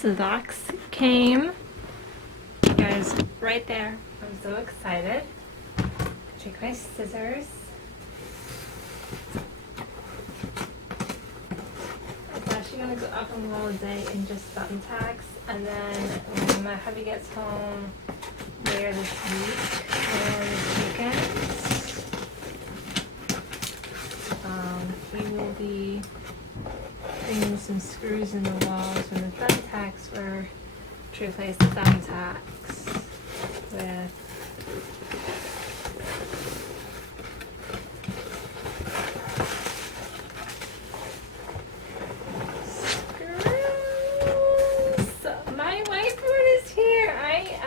So the box came. You guys, right there. I'm so excited. Take my scissors. It's actually going to go up in the middle of the day in just thumbtacks. And then when my hubby gets home later this week or this weekend, he will be putting some screws in the walls when the thumbtacks were to replace the thumbtacks with screws. My whiteboard is here.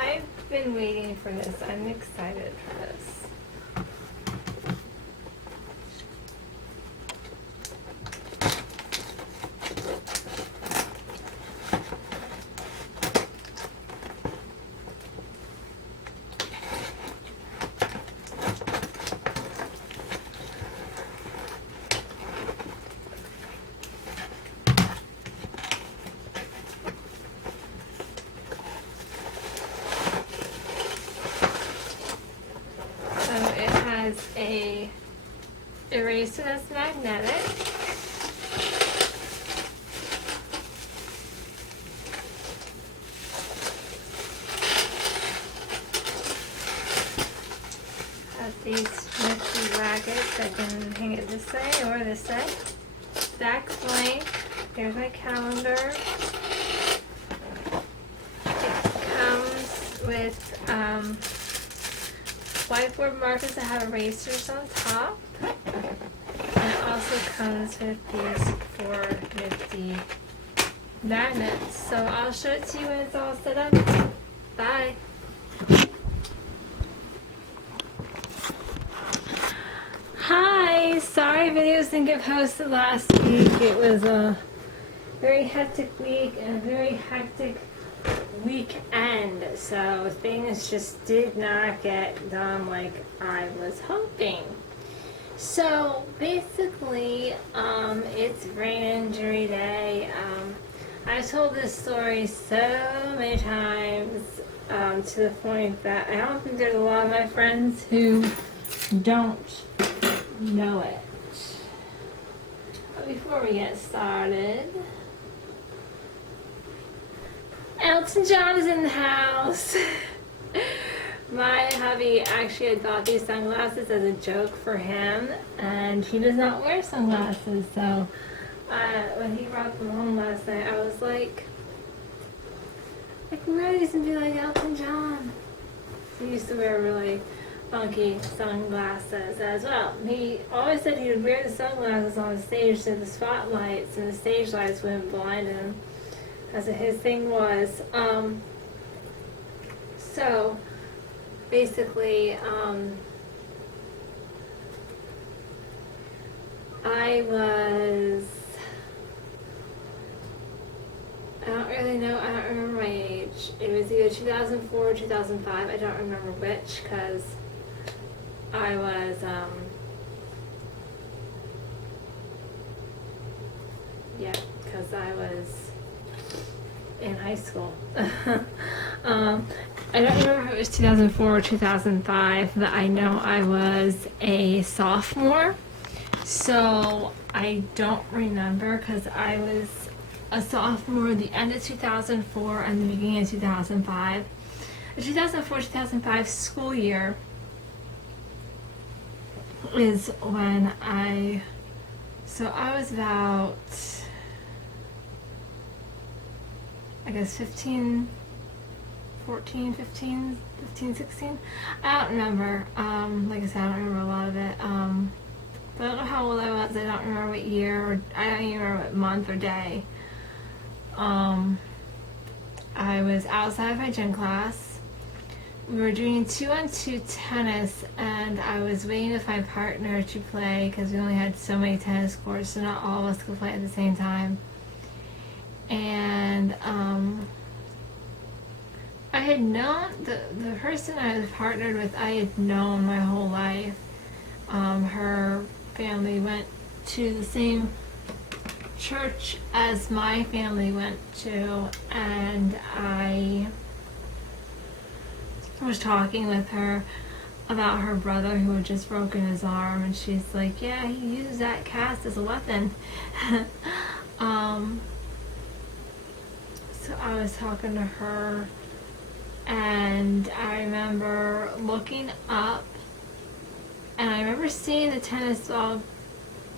I've been waiting for this. I'm excited for this. A eraser that's magnetic. Has these nifty brackets. I can hang it this way or this way. Back blank. Here's my calendar. It comes with whiteboard markers that have erasers on top. And it also comes with these 4 nifty magnets. So I'll show it to you when it's all set up. Bye. Hi, sorry videos didn't get posted last week. It was a very hectic week and a very hectic weekend, so things just did not get done like I was hoping. So basically, it's brain injury day. I've told this story so many times to the point that I don't think there's a lot of my friends who don't know it. But before we get started, Elton John is in the house. My hubby actually had got these sunglasses as a joke for him, and he does not wear sunglasses. So when he brought them home last night, I was like, I can wear these and be like Elton John. He used to wear really funky sunglasses as well. He always said he would wear the sunglasses on stage so the spotlights and the stage lights wouldn't blind him, as his thing was. So basically, I don't really know, I don't remember my age. It was either 2004 or 2005, I don't remember which, because I was, because I was in high school. I don't remember if it was 2004 or 2005, but I know I was a sophomore. So I don't remember, because I was a sophomore at the end of 2004 and the beginning of 2005. The 2004-2005 school year is when I was about, I guess 15, 16. I don't remember. Like I said, I don't remember a lot of it. But I don't know how old I was. I don't remember what year, or I don't even remember what month or day. I was outside of my gym class. We were doing 2-on-2 tennis, and I was waiting to find a partner to play because we only had so many tennis courts, so not all of us could play at the same time. And I had known the person I was partnered with, I had known my whole life. Her family went to the same church as my family went to, and I was talking with her about her brother who had just broken his arm, and she's like, yeah, he uses that cast as a weapon. So I was talking to her, and I remember looking up, and I remember seeing the tennis ball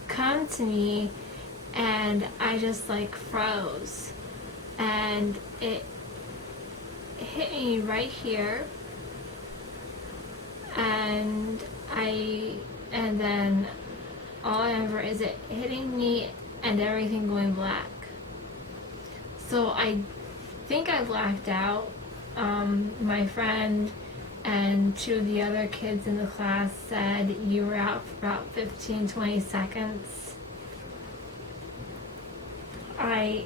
come to me, and I just like froze, and it hit me right here, and then all I remember is it hitting me and everything going black. So I think I blacked out. My friend and two of the other kids in the class said you were out for about 15-20 seconds. I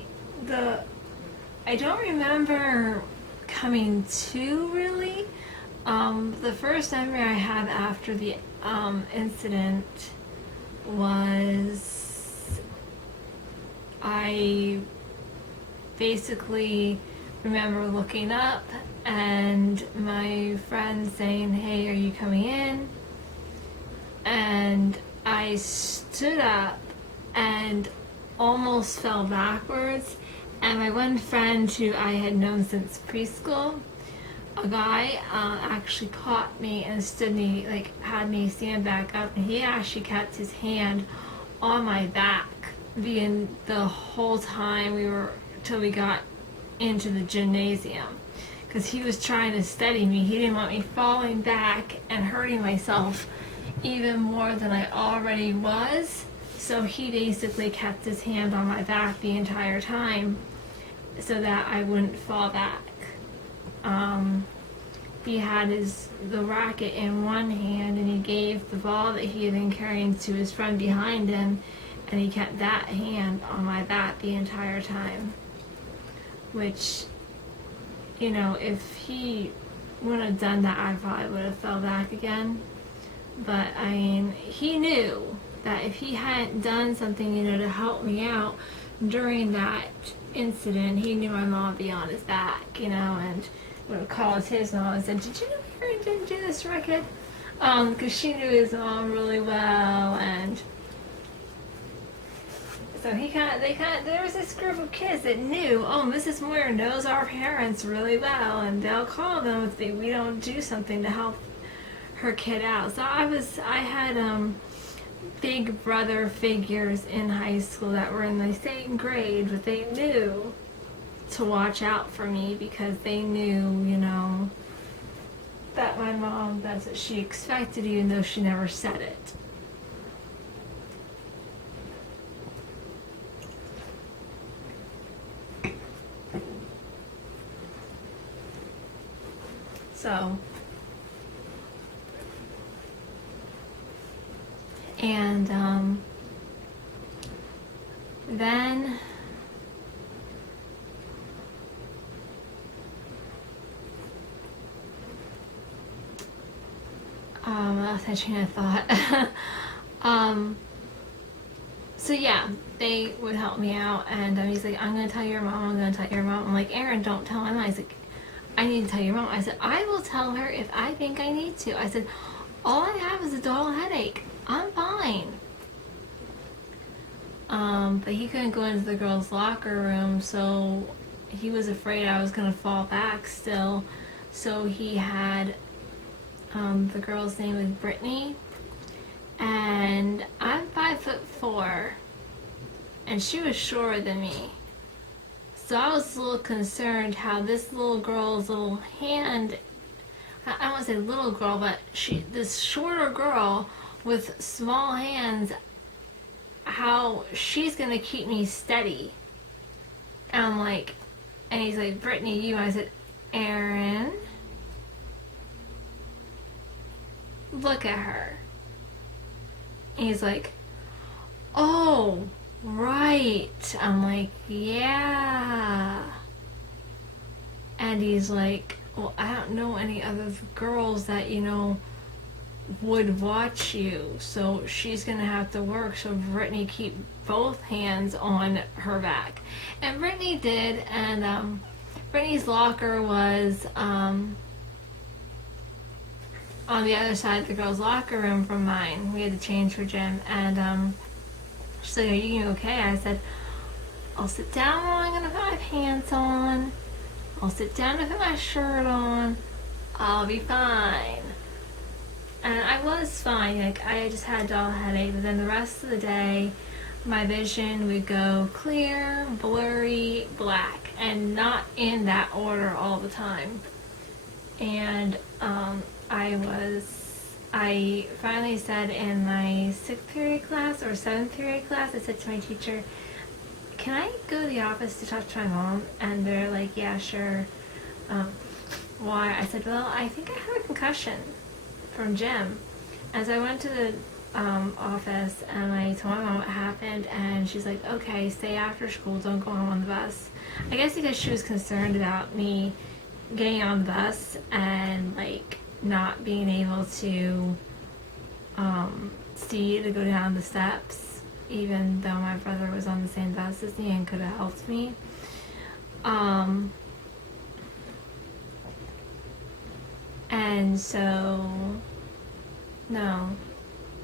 don't remember coming to really. The first memory I have after the incident was I basically remember looking up and my friend saying, hey, are you coming in? And I stood up and almost fell backwards, and my one friend who I had known since preschool, a guy actually caught me and stood me, like had me stand back up, and he actually kept his hand on my back the whole time till we got into the gymnasium, because he was trying to steady me. He didn't want me falling back and hurting myself even more than I already was. So he basically kept his hand on my back the entire time so that I wouldn't fall back. He had the racket in one hand, and he gave the ball that he had been carrying to his friend behind him, and he kept that hand on my back the entire time. Which, you know, if he wouldn't have done that, I probably would have fell back again. But I mean, he knew that if he hadn't done something, you know, to help me out during that incident, he knew my mom would be on his back, you know, and would have called his mom and said, did you know Aaron didn't do this record? Because she knew his mom really well, and so there was this group of kids that knew, oh, Mrs. Moyer knows our parents really well, and they'll call them if we don't do something to help her kid out. So I had big brother figures in high school that were in the same grade, but they knew to watch out for me because they knew, you know, that my mom, that's what she expected, even though she never said it. So, and then what else had train of thought? So yeah, they would help me out, and he's like, I'm gonna tell your mom, I'm gonna tell your mom. I'm like, Aaron, don't tell my mom. He's like, I need to tell your mom. I said, I will tell her if I think I need to. I said, all I have is a dull headache. I'm fine. But he couldn't go into the girls' locker room, so he was afraid I was gonna fall back still. So he had the girl's name was Brittany, and I'm 5'4", and she was shorter than me. So I was a little concerned how this little girl's little hand, I don't want to say little girl, but this shorter girl with small hands, how she's going to keep me steady. And I'm like, and he's like, Brittany, you. I said, Aaron, look at her. And he's like, oh, right. I'm like, yeah. And he's like, well, I don't know any other girls that, you know, would watch you, so she's gonna have to work, so Brittany keep both hands on her back. And Brittany did, and Brittany's locker was on the other side of the girls' locker room from mine. We had to change for gym, and she's like, "Are you okay?" I said, "I'll sit down while I'm gonna put my pants on. I'll sit down and put my shirt on. I'll be fine." And I was fine. Like, I just had a dull headache, but then the rest of the day, my vision would go clear, blurry, black, and not in that order all the time. And I finally said in my 6th period class or 7th period class, I said to my teacher, "Can I go to the office to talk to my mom?" And they're like, "Yeah, sure." Why? I said, "Well, I think I have a concussion from gym." As I went to the office and I told my mom what happened, and she's like, "Okay, stay after school, don't go home on the bus." I guess because she was concerned about me getting on the bus and like not being able to see to go down the steps, even though my brother was on the same bus as me and could have helped me. And so, no,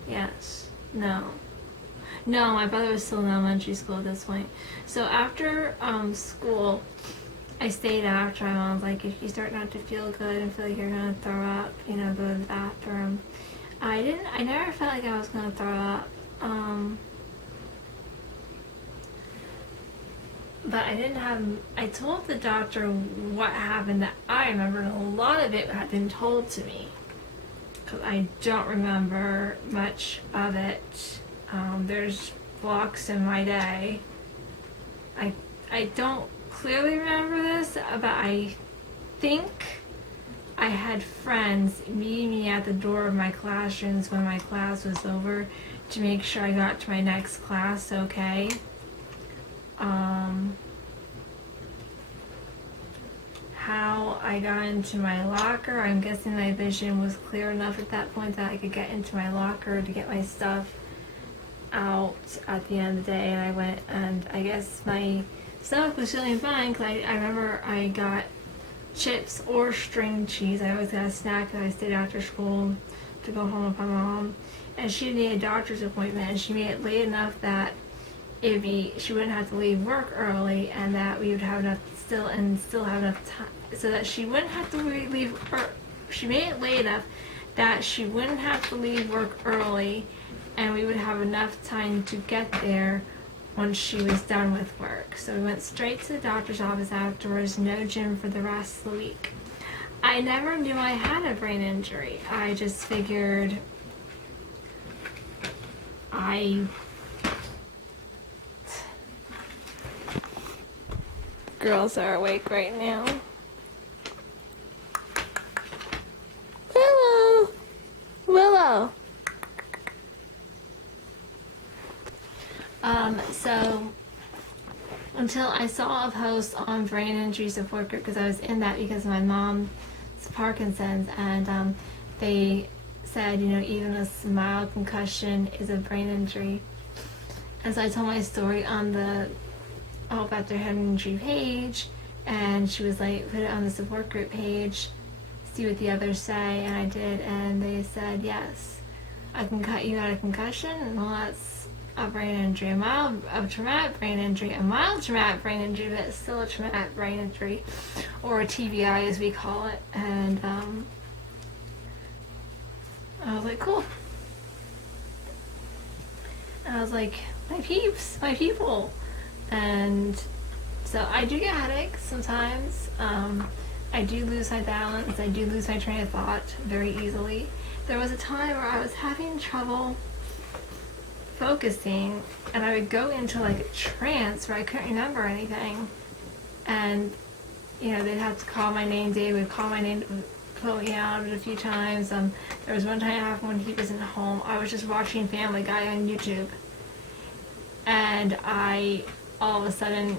yes, no. No, my brother was still in elementary school at this point. So after school, I stayed after. My mom was like, "If you start not to feel good and feel like you're gonna throw up, go to the bathroom." I never felt like I was gonna throw up. But I told the doctor what happened that I remember, and a lot of it had been told to me, because I don't remember much of it. There's blocks in my day. I don't clearly remember this, but I think I had friends meeting me at the door of my classrooms when my class was over to make sure I got to my next class okay. How I got into my locker, I'm guessing my vision was clear enough at that point that I could get into my locker to get my stuff out at the end of the day, and I went, and I guess my stomach was feeling fine, because I remember I got chips or string cheese. I always got a snack if I stayed after school to go home with my mom, and she made a doctor's appointment, and she made it late enough that she wouldn't have to leave work early, and that we would have enough still have enough time, so that she wouldn't have to leave. She made it late enough that she wouldn't have to leave work early, and we would have enough time to get there once she was done with work. So we went straight to the doctor's office afterwards. No gym for the rest of the week. I never knew I had a brain injury. I just figured girls are awake right now. Willow. So until I saw a post on brain injury support group, because I was in that because of my mom's Parkinson's, and they said, even a mild concussion is a brain injury. And so I told my story on the Hope After Head Injury page, and she was like, put it on the support group page, see what the others say, and I did, and they said, yes, I can cut you out a concussion. Well, that's a brain injury, a traumatic brain injury, a mild traumatic brain injury, but it's still a traumatic brain injury, or a TBI as we call it. And I was like, cool. And I was like, my peeps, my people. And so I do get headaches sometimes. I do lose my balance. I do lose my train of thought very easily. There was a time where I was having trouble focusing, and I would go into like a trance where I couldn't remember anything, and they'd have to call my name. Dave would call my name to put me out a few times. There was one time it happened when he wasn't home. I was just watching Family Guy on YouTube, and I all of a sudden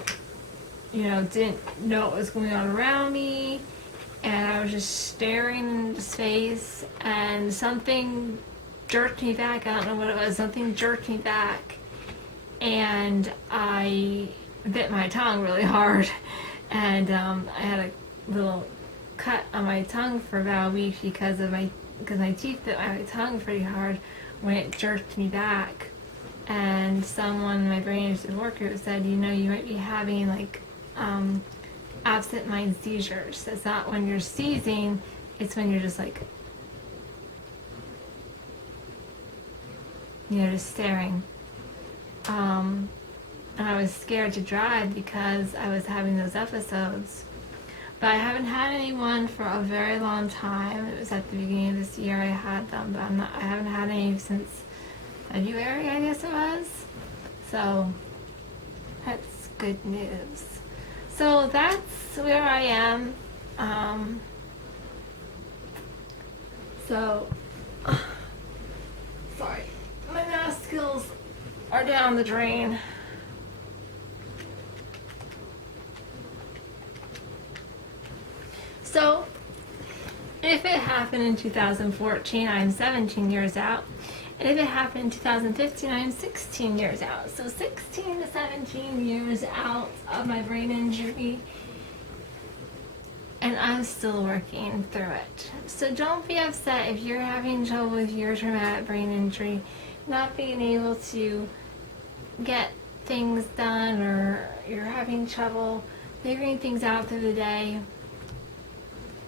didn't know what was going on around me, and I was just staring into space, and something jerked me back. I don't know what it was. Something jerked me back, and I bit my tongue really hard, and I had a little cut on my tongue for about a week because my teeth bit my tongue pretty hard when it jerked me back. And someone in my brain work group said, you might be having like absent mind seizures. It's not when you're seizing, it's when you're just like, just staring. And I was scared to drive because I was having those episodes. But I haven't had anyone for a very long time. It was at the beginning of this year I had them, but I haven't had any since February, I guess it was. So that's good news. So that's where I am. Sorry, my math skills are down the drain. So, if it happened in 2014, I'm 17 years out. And if it happened in 2015, I'm 16 years out. So 16 to 17 years out of my brain injury. And I'm still working through it. So don't be upset if you're having trouble with your traumatic brain injury, not being able to get things done, or you're having trouble figuring things out through the day.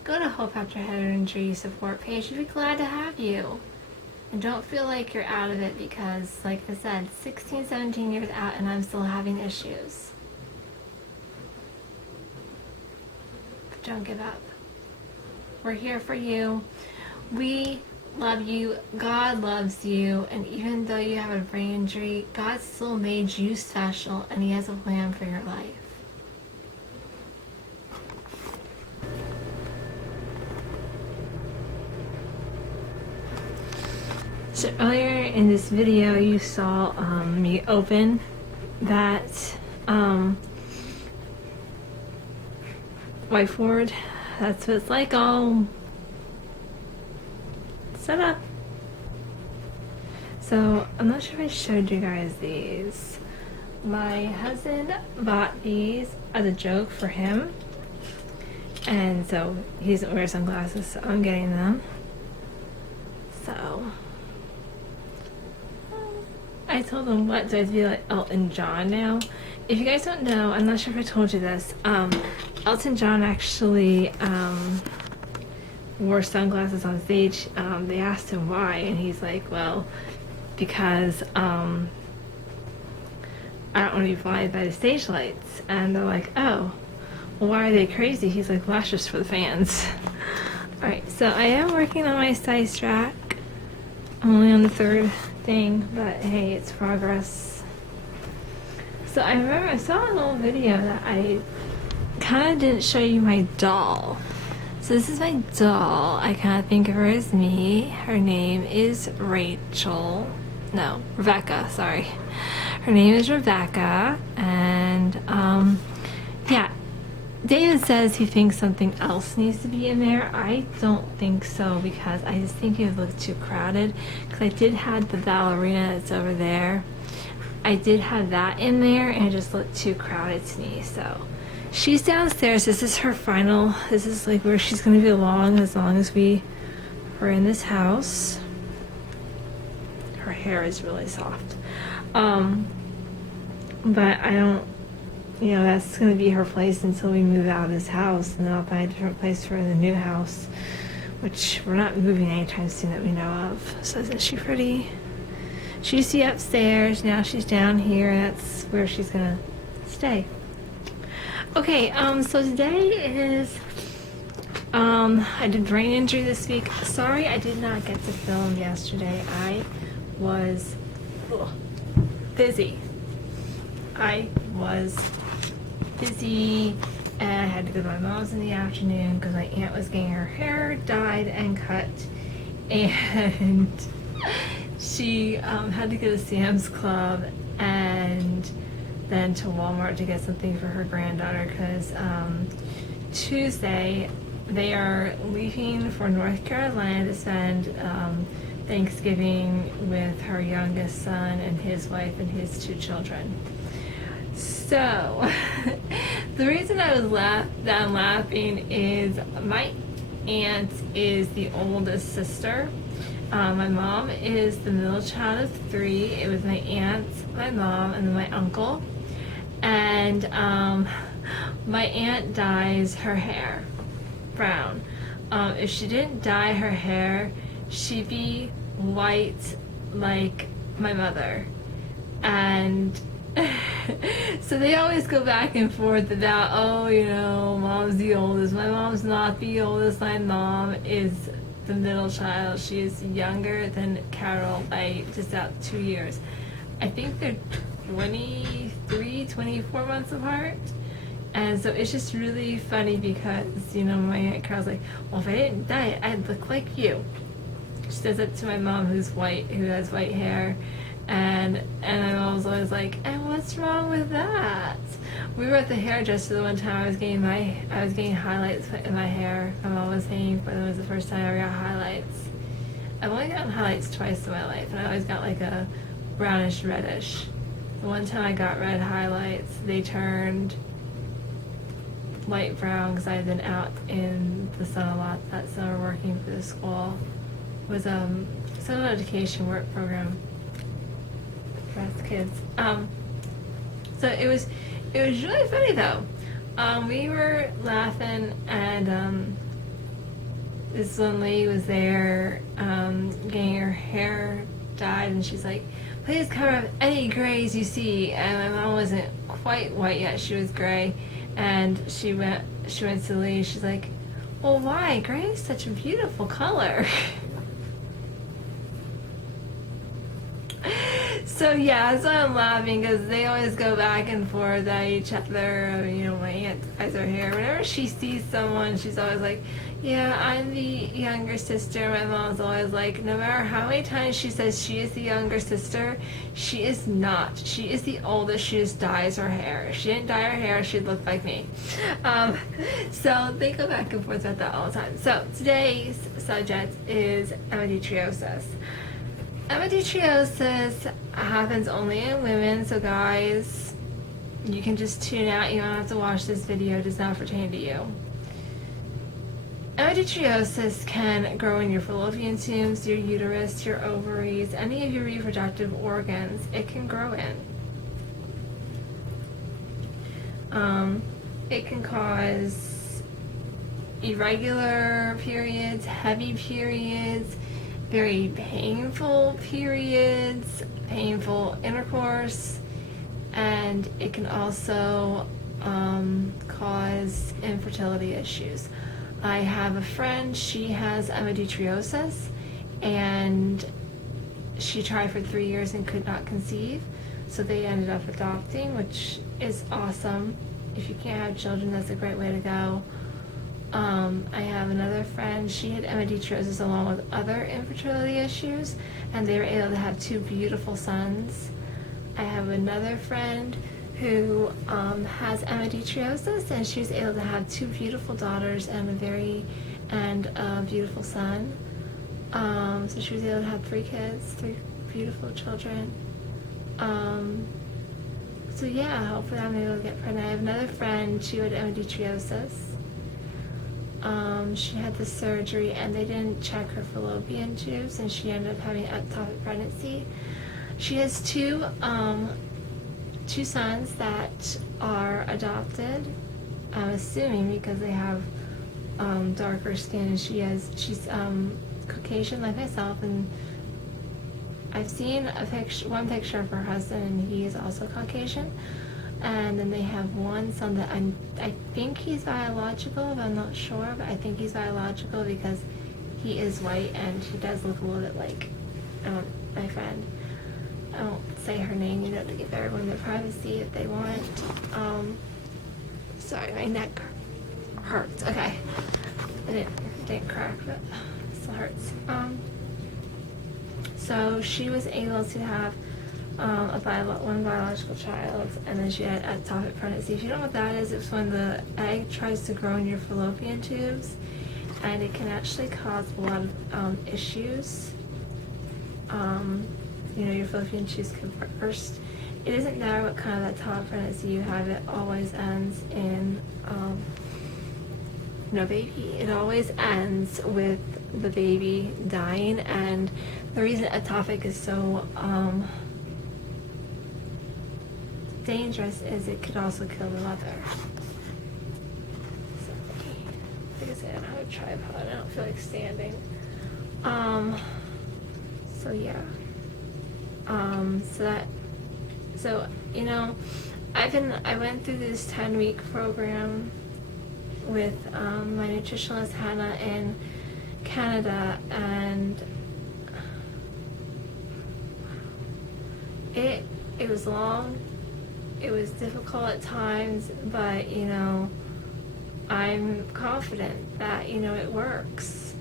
Go to Hope After Head Injury support page. We'd be glad to have you. And don't feel like you're out of it because, like I said, 16, 17 years out and I'm still having issues. But don't give up. We're here for you. We love you. God loves you. And even though you have a brain injury, God still made you special and He has a plan for your life. So earlier in this video you saw me open that whiteboard. That's what it's like all set up. So I'm not sure if I showed you guys these. My husband bought these as a joke for him, and so he doesn't wear sunglasses, so I'm getting them. So I told him, what, do I feel like Elton John now? If you guys don't know, I'm not sure if I told you this, Elton John actually wore sunglasses on stage. They asked him why, and he's like, well, because I don't want to be blinded by the stage lights. And they're like, oh, well, why are they crazy? He's like, well, that's just for the fans. Alright, so I am working on my size track. I'm only on the third thing, but hey, it's progress. So I remember I saw an old video that I kind of didn't show you my doll. So this is my doll. I kind of think of her as me. Her name is Rebecca, sorry. Her name is Rebecca, and yeah, David says he thinks something else needs to be in there. I don't think so, because I just think it would look too crowded. Because I did have the ballerina that's over there. I did have that in there, and it just looked too crowded to me. So she's downstairs. This is her final. This is like where she's going to be as long as we are in this house. Her hair is really soft. But I don't. That's going to be her place until we move out of this house, and then I'll find a different place for the new house, which we're not moving anytime soon that we know of. So isn't she pretty? She used to be upstairs, now she's down here, and that's where she's going to stay. Okay, so today is, I did brain injury this week. Sorry I did not get to film yesterday. I was busy. I was busy, and I had to go to my mom's in the afternoon because my aunt was getting her hair dyed and cut, and she had to go to Sam's Club and then to Walmart to get something for her granddaughter, because Tuesday they are leaving for North Carolina to spend Thanksgiving with her youngest son and his wife and his 2 children. So, the reason I'm laughing is my aunt is the oldest sister. My mom is the middle child of 3. It was my aunt, my mom, and then my uncle. And my aunt dyes her hair brown. If she didn't dye her hair, she'd be white like my mother. And so they always go back and forth about, oh, you know, mom's the oldest. My mom's not the oldest. My mom is the middle child. She is younger than Carol by just about 2 years. I think they're 24 months apart. And so it's just really funny because, you know, my Aunt Carol's like, well, if I didn't dye it, I'd look like you. She says it to my mom, who's white, who has white hair. And my mom was always like, and what's wrong with that? We were at the hairdresser the one time I was getting highlights in my hair. My mom was paying for them. It was the first time I ever got highlights. I've only gotten highlights twice in my life, and I always got like a brownish reddish. The one time I got red highlights, they turned light brown because I had been out in the sun a lot that summer working for the school. It was some education work program. Kids. So it was really funny though. We were laughing, and this one lady was there getting her hair dyed, and she's like, please cover up any grays you see. And my mom wasn't quite white yet, she was gray, and she went to the lady, she's like, well, why? Gray is such a beautiful color. So yeah, that's why I'm laughing, because they always go back and forth at each other. You know, my aunt dyes her hair. Whenever she sees someone, she's always like, yeah, I'm the younger sister. My mom's always like, no matter how many times she says she is the younger sister, she is not. She is the oldest. She just dyes her hair. If she didn't dye her hair, she'd look like me. So they go back and forth about that all the time. So today's subject is endometriosis. Endometriosis happens only in women, so guys, you can just tune out. You don't have to watch this video. It does not pertain to you. Endometriosis can grow in your fallopian tubes, your uterus, your ovaries, any of your reproductive organs. It can grow in. It can cause irregular periods, heavy periods, very painful periods, painful intercourse, and it can also cause infertility issues. I have a friend, she has endometriosis, and she tried for 3 years and could not conceive, so they ended up adopting, which is awesome. If you can't have children, that's a great way to go. I have another friend, she had endometriosis along with other infertility issues, and they were able to have 2 beautiful sons. I have another friend who has endometriosis, and she was able to have 2 beautiful daughters and a beautiful son. So she was able to have 3 kids, 3 beautiful children. So yeah, hopefully I'm able to get pregnant. I have another friend, she had endometriosis. She had the surgery and they didn't check her fallopian tubes, and she ended up having atopic pregnancy. She has 2 sons that are adopted, I'm assuming, because they have darker skin. She's Caucasian like myself, and I've seen one picture of her husband, and he is also Caucasian. And then they have one son that I think he's biological, but I'm not sure, but I think he's biological because he is white and he does look a little bit like my friend. I won't say her name, you know, to give everyone their privacy if they want. Sorry, my neck hurts. Okay. It didn't crack, but it still hurts. So she was able to have one biological child, and then she had atopic pregnancy. If you don't know what that is, it's when the egg tries to grow in your fallopian tubes, and it can actually cause a lot of issues. Your fallopian tubes can burst. It doesn't matter what kind of atopic pregnancy you have, it always ends in no baby. It always ends with the baby dying, and the reason atopic is so dangerous is it could also kill the mother. So, like I said, I don't have a tripod. I don't feel like standing. So yeah. I went through this 10-week program with my nutritionist Hannah in Canada, and it was long. It was difficult at times, but I'm confident that it works.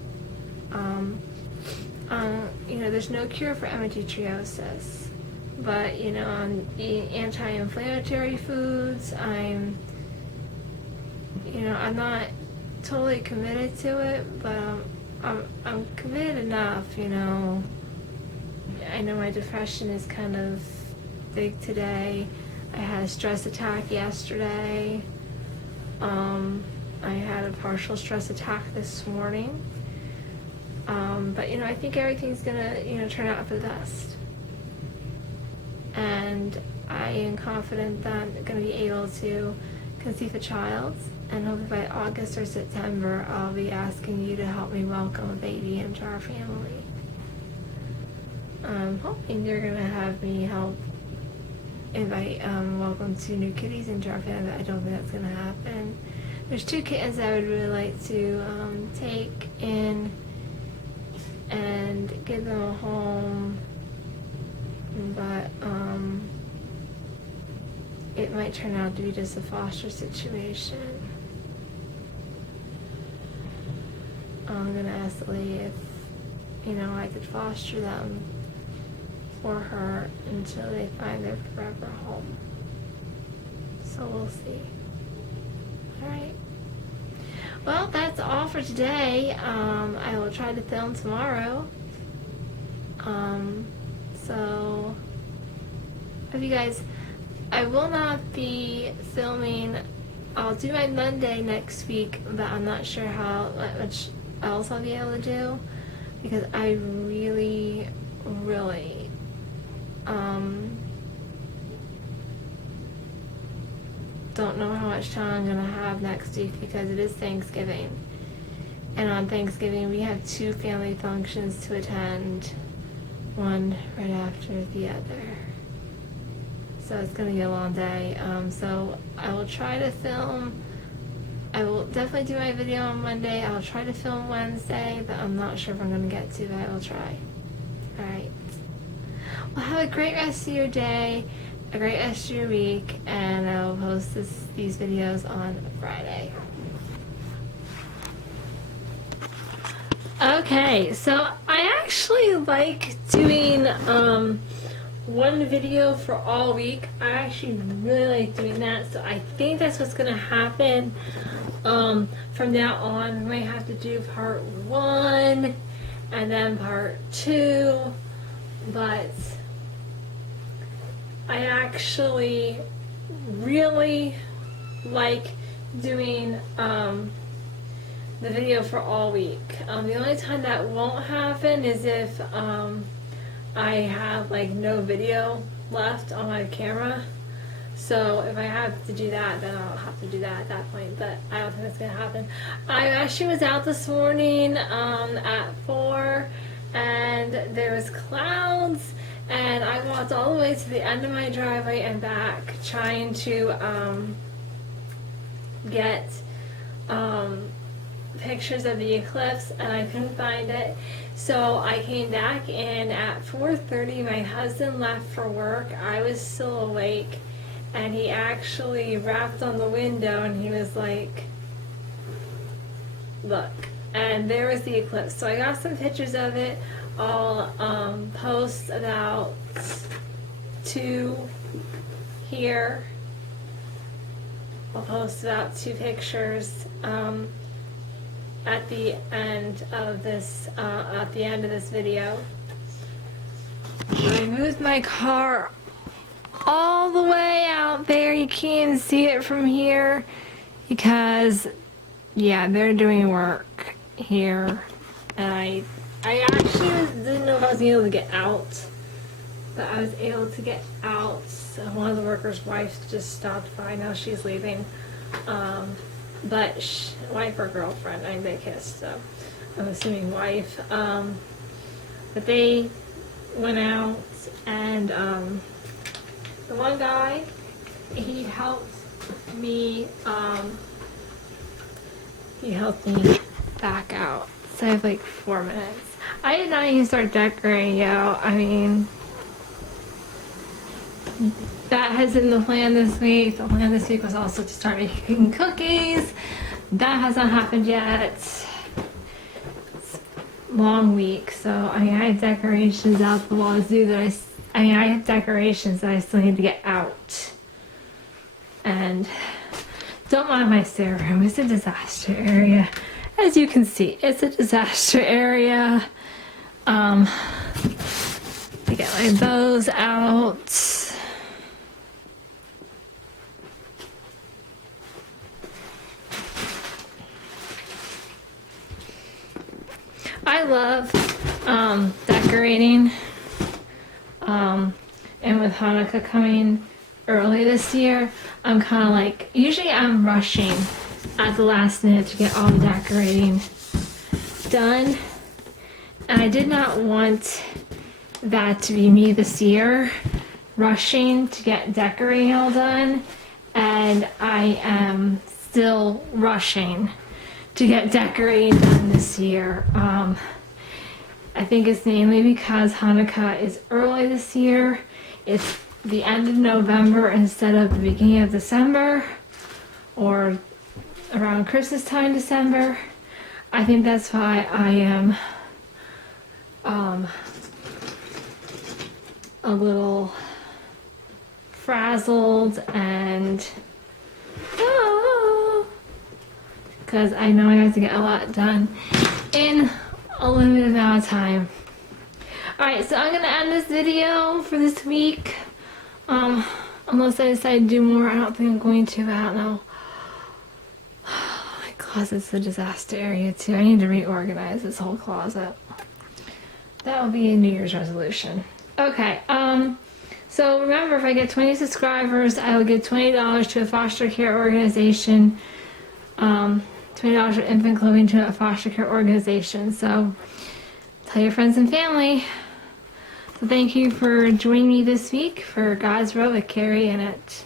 There's no cure for endometriosis, but I'm eating anti-inflammatory foods. I'm not totally committed to it, but I'm committed enough. I know my depression is kind of big today. I had a stress attack yesterday. I had a partial stress attack this morning. But I think everything's gonna turn out for the best. And I am confident that I'm gonna be able to conceive a child, and hopefully by August or September I'll be asking you to help me welcome a baby into our family. I'm hoping you're gonna have me help invite welcome 2 new kitties into our family, but I don't think that's gonna happen. There's 2 kittens I would really like to take in and give them a home, but it might turn out to be just a foster situation. I'm gonna ask the lady if I could foster them for her until they find their forever home. So we'll see. Alright. Well, that's all for today. I will try to film tomorrow. So, if you guys, I will not be filming. I'll do my Monday next week, but I'm not sure how much else I'll be able to do, because I really don't know how much time I'm gonna have next week, because it is Thanksgiving, and on Thanksgiving we have 2 family functions to attend, one right after the other, so it's gonna be a long day. So I will try to film. I will definitely do my video on Monday. I'll try to film Wednesday, but I'm not sure if I'm gonna get to, but I will try. Alright. Well, have a great rest of your day, a great rest of your week, and I'll post these videos on Friday. Okay, so I actually like doing one video for all week. I actually really like doing that, so I think that's what's gonna happen. From now on, we might have to do part 1 and then part 2, but I actually really like doing the video for all week. The only time that won't happen is if I have no video left on my camera. So if I have to do that, then I'll have to do that at that point, but I don't think that's gonna happen. I actually was out this morning at 4, and there was clouds, and I walked all the way to the end of my driveway and back, trying to get pictures of the eclipse, and I couldn't find it. So I came back, and at 4:30 my husband left for work. I was still awake, and he actually rapped on the window, and he was like, look, and there was the eclipse. So I got some pictures of it. I'll post about 2 here. I'll post about 2 pictures at the end of this video. I moved my car all the way out there. You can't see it from here because, yeah, they're doing work here, and I actually didn't know if I was able to get out, but I was able to get out. So one of the workers' wives just stopped by. Now she's leaving, but wife or girlfriend. I think they kissed, so I'm assuming wife. But they went out, and the one guy, he helped me back out. So I have like 4 minutes. I did not even start decorating, yo. I mean, that has been the plan this week. The plan this week was also to start making cookies. That hasn't happened yet. It's a long week, so I mean, I have decorations out the wazoo that I have decorations that I still need to get out. And don't mind my stair room. It's a disaster area. As you can see, it's a disaster area. To get my bows out. I love decorating. And with Hanukkah coming early this year, I'm kind of like, usually I'm rushing at the last minute to get all the decorating done. And I did not want that to be me this year, rushing to get decorating all done. And I am still rushing to get decorating done this year. I think it's mainly because Hanukkah is early this year. It's the end of November instead of the beginning of December, or around Christmas time, December. I think that's why I am a little frazzled, and because I know I have to get a lot done in a limited amount of time. Alright, so I'm going to end this video for this week. Unless I decide to do more, I don't think I'm going to, but I don't know. My closet's a disaster area too. I need to reorganize this whole closet. That will be a New Year's resolution. Okay, so remember, if I get 20 subscribers, I will give $20 to a foster care organization. $20 for infant clothing to a foster care organization. So tell your friends and family. So thank you for joining me this week for God's Road with Carrie in it.